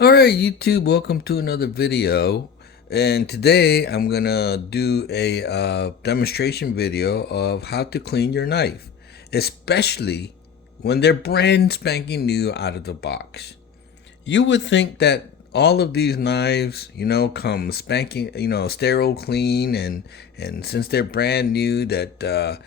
Alright YouTube, welcome to another video, and today I'm gonna do a demonstration video of how to clean your knife, especially when they're brand spanking new out of the box. You would think that all of these knives, come spanking, sterile clean, and since they're brand new that they're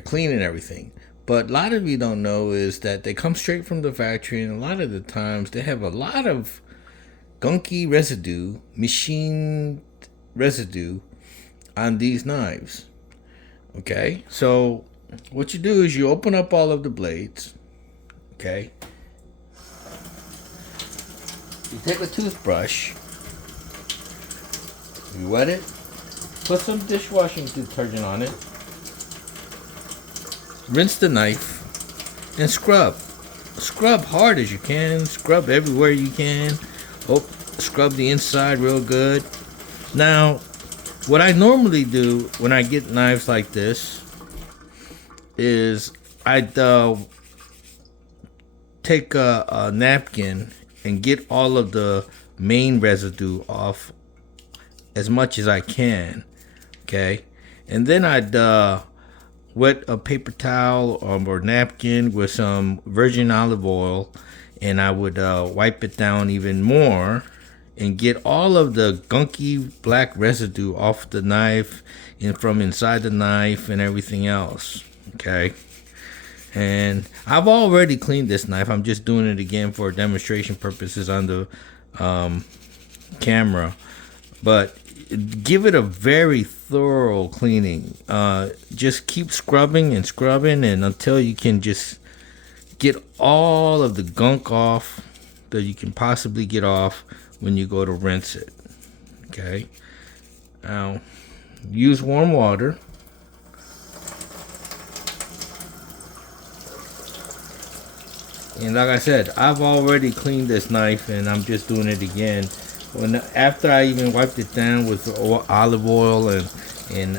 clean and everything. But a lot of you don't know is that they come straight from the factory, and a lot of the times they have a lot of gunky residue, machine residue on these knives. Okay, so what you do is you open up all of the blades. Okay, you take a toothbrush, you wet it, put some dishwashing detergent on it, rinse the knife, and scrub. Scrub hard as you can, scrub everywhere you can. Oh, scrub the inside real good. Now, what I normally do when I get knives like this is I'd take a napkin and get all of the main residue off as much as I can. Okay, and then I'd wet a paper towel or napkin with some virgin olive oil, and I would wipe it down even more and get all of the gunky black residue off the knife and from inside the knife and everything else. Okay, and I've already cleaned this knife. I'm just doing it again for demonstration purposes on the camera, but give it a very thorough cleaning. Just keep scrubbing and scrubbing, and until you can just get all of the gunk off that you can possibly get off when you go to rinse it. Okay, now use warm water. And like I said, I've already cleaned this knife, and I'm just doing it again. After I even wiped it down with olive oil and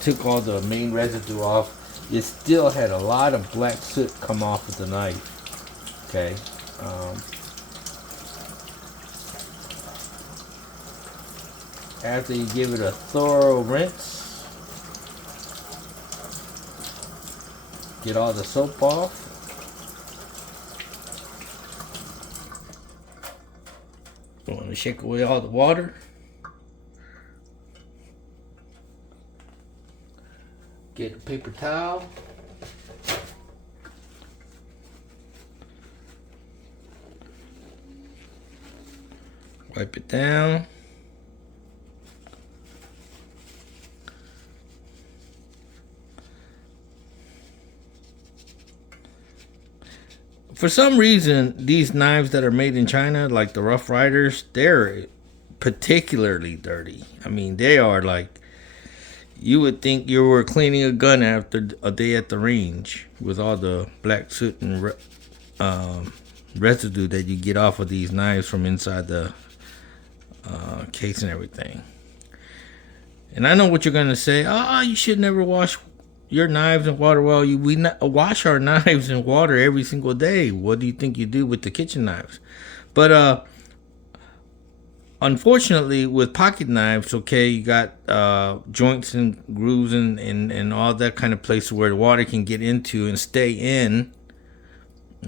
took all the main residue off, it still had a lot of black soot come off of the knife. Okay. After you give it a thorough rinse, get all the soap off. You want to shake away all the water. Get a paper towel. Wipe it down. For some reason, these knives that are made in China, like the Rough Riders, they're particularly dirty. I mean, they are like, you would think you were cleaning a gun after a day at the range with all the black soot and residue that you get off of these knives from inside the case and everything. And I know what you're going to say. Oh, you should never wash your knives in water. Well, we wash our knives in water every single day. What do you think you do with the kitchen knives? But unfortunately, with pocket knives, okay, you got joints and grooves and all that kind of place where the water can get into and stay in,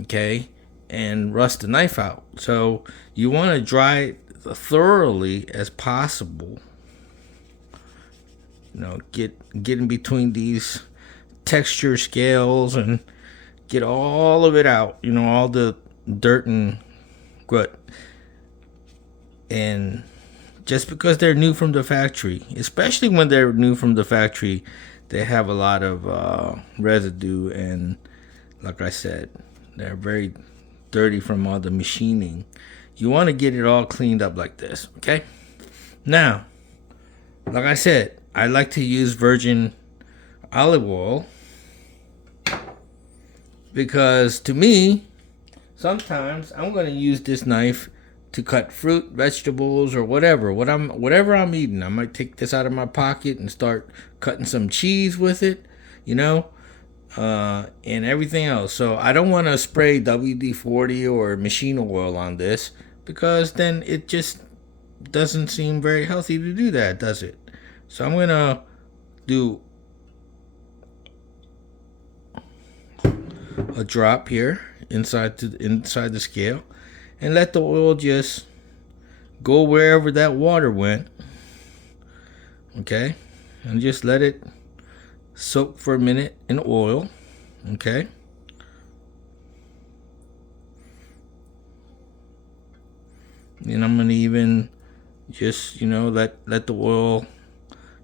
okay, and rust the knife out. So you want to dry it thoroughly as possible. Get in between these texture scales and get all of it out. All the dirt and grit. And just because they're new from the factory, especially when they're new from the factory, they have a lot of residue, and like I said, they're very dirty from all the machining. You want to get it all cleaned up like this, okay? Now, like I said, I like to use virgin olive oil because to me, sometimes I'm going to use this knife to cut fruit, vegetables, or whatever I'm eating. I might take this out of my pocket and start cutting some cheese with it, and everything else. So I don't want to spray WD-40 or machine oil on this, because then it just doesn't seem very healthy to do that, does it? So I'm gonna do a drop here inside the scale, and let the oil just go wherever that water went. Okay, and just let it soak for a minute in oil. Okay, and I'm gonna even just let the oil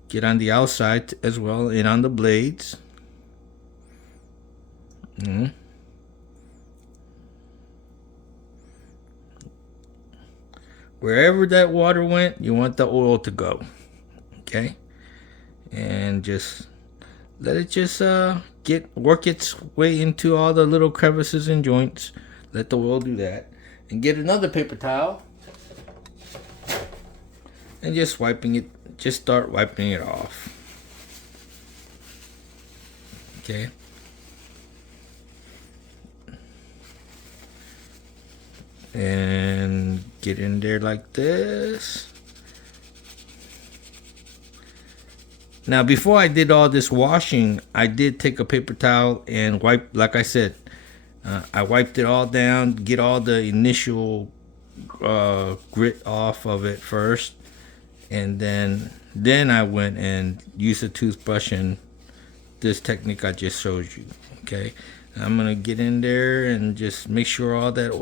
get on the outside as well, and on the blades. Wherever that water went, you want the oil to go. Okay, and just let it just work its way into all the little crevices and joints. Let the oil do that, and get another paper towel, and just start wiping it off. Okay, and get in there like this. Now, before I did all this washing, I did take a paper towel and wipe, like I said, I wiped it all down, get all the initial grit off of it first, and then I went and used a toothbrush and this technique I just showed you. Okay, I'm gonna get in there and just make sure all that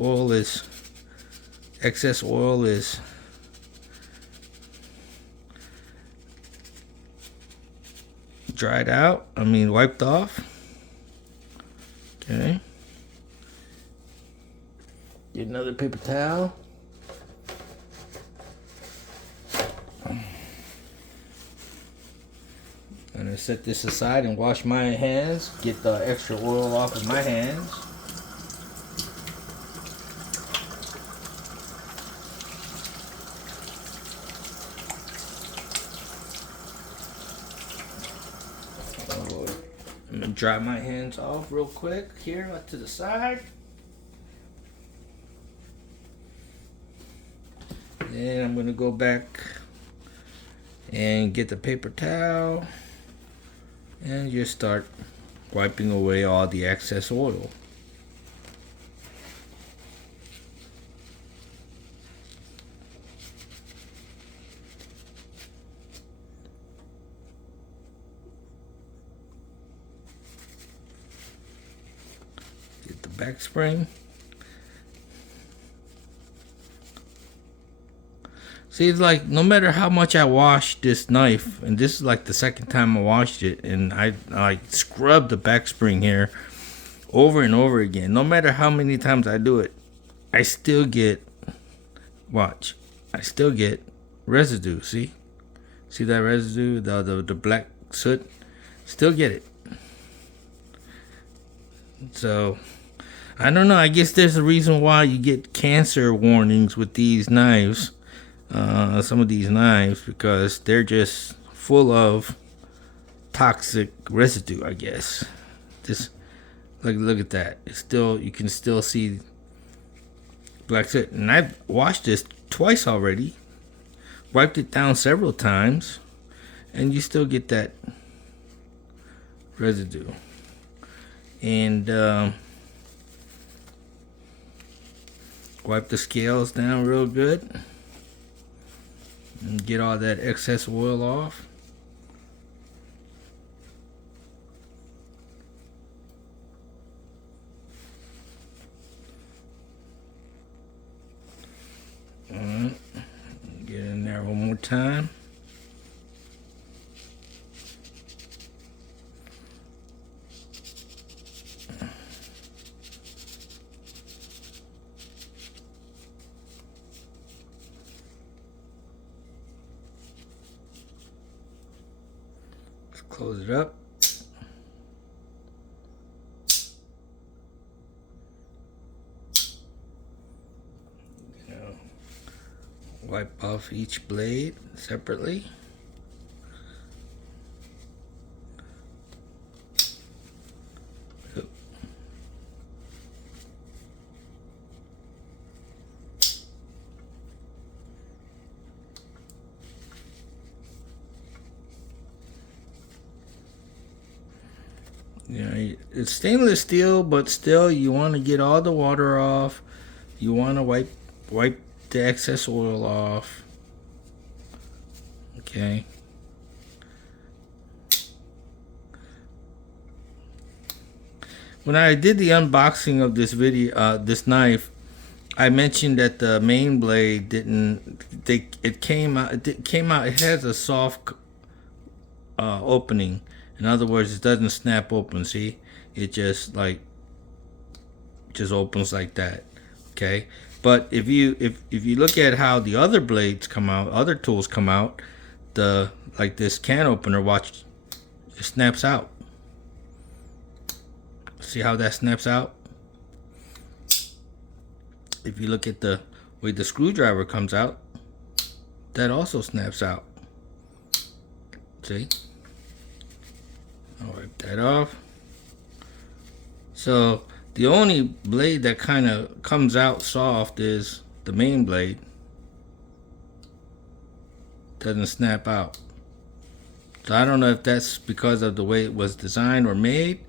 excess oil is dried out. Wiped off. Okay. Get another paper towel. I'm gonna set this aside and wash my hands. Get the extra oil off of my hands. I'm gonna dry my hands off real quick here to the side. Then I'm gonna go back and get the paper towel and just start wiping away all the excess oil. Get the back spring. See, it's like no matter how much I wash this knife, and this is like the second time I washed it, and I scrub the back spring here over and over again. No matter how many times I do it, I still get, I still get residue. See that residue, the black soot, still get it. So I don't know. I guess there's a reason why you get cancer warnings with these knives. Some of these knives, because they're just full of toxic residue, I guess. Just look at that. You can still see black soot. And I've washed this twice already, wiped it down several times, and you still get that residue. And wipe the scales down real good and get all that excess oil off. Alright, get in there one more time. Close it up. Wipe off each blade separately. You know, it's stainless steel, but still, you want to get all the water off. You want to wipe the excess oil off. Okay. When I did the unboxing of this video, this knife, I mentioned that the main blade didn't. It came out. It came out. It has a soft opening. In other words, it doesn't snap open. See, it just opens like that. Okay, but if you look at how the other blades come out, other tools come out, like this can opener, watch, it snaps out. See how that snaps out? If you look at the way the screwdriver comes out, that also snaps out. See? I'll wipe that off. So the only blade that kind of comes out soft is the main blade. Doesn't snap out. So I don't know if that's because of the way it was designed or made,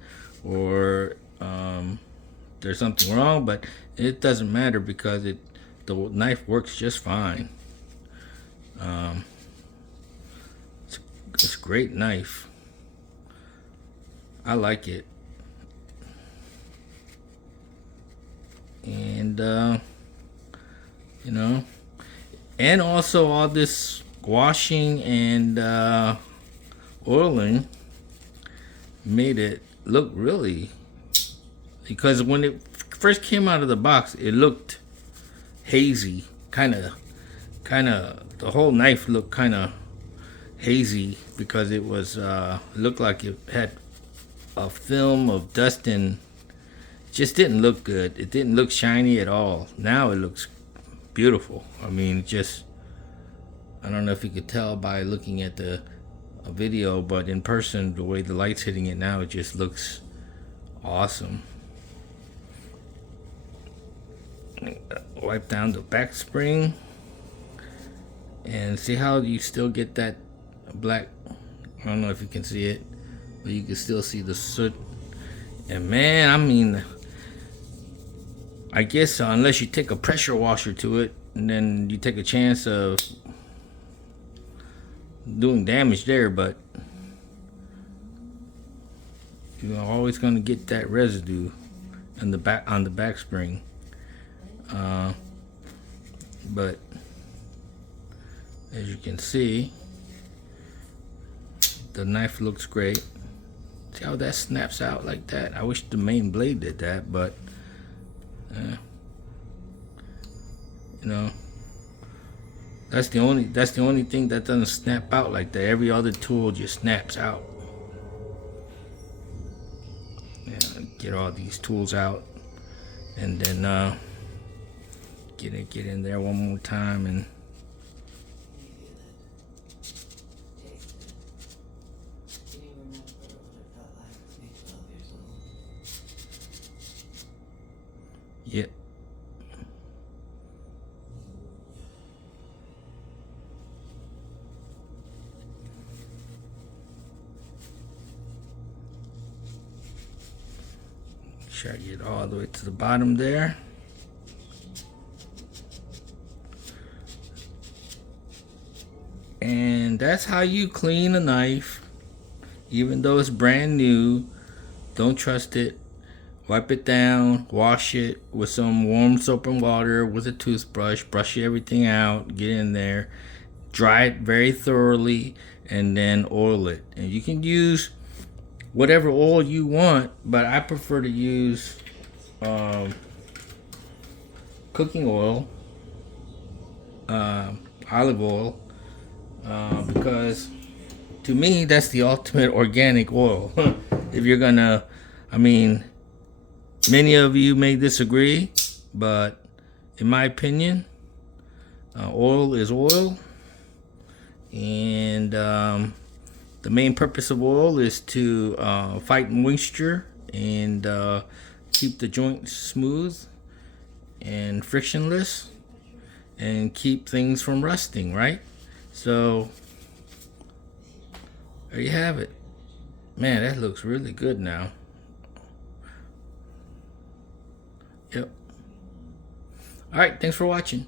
or there's something wrong, but it doesn't matter because the knife works just fine. It's a great knife. I like it. And you know, and also all this washing and oiling made it look really, because when it first came out of the box, it looked hazy, kind of the whole knife looked kind of hazy because it was looked like it had a film of dust and just didn't look good. It didn't look shiny at all. Now it looks beautiful. I mean, just, I don't know if you could tell by looking at the video, but in person, the way the light's hitting it now, it just looks awesome. Wipe down the back spring and see how you still get that black. I don't know if you can see it, but you can still see the soot. And man, I mean, I guess unless you take a pressure washer to it, and then you take a chance of doing damage there, but you're always going to get that residue in the back, on the back spring. But as you can see, the knife looks great. See how that snaps out like that? I wish the main blade did that, but you know, that's the only thing that doesn't snap out like that. Every other tool just snaps out. Yeah, get all these tools out, and then get in there one more time and yep. Make sure I get all the way to the bottom there. And that's how you clean a knife. Even though it's brand new, don't trust it. Wipe it down, wash it with some warm soap and water with a toothbrush, brush everything out, get in there, dry it very thoroughly, and then oil it. And you can use whatever oil you want, but I prefer to use cooking oil, olive oil, because to me that's the ultimate organic oil. If you're gonna, I mean, many of you may disagree, but in my opinion, oil is oil, and the main purpose of oil is to fight moisture and keep the joint smooth and frictionless and keep things from rusting, right? So there you have it. Man, that looks really good now. Yep. All right. Thanks for watching.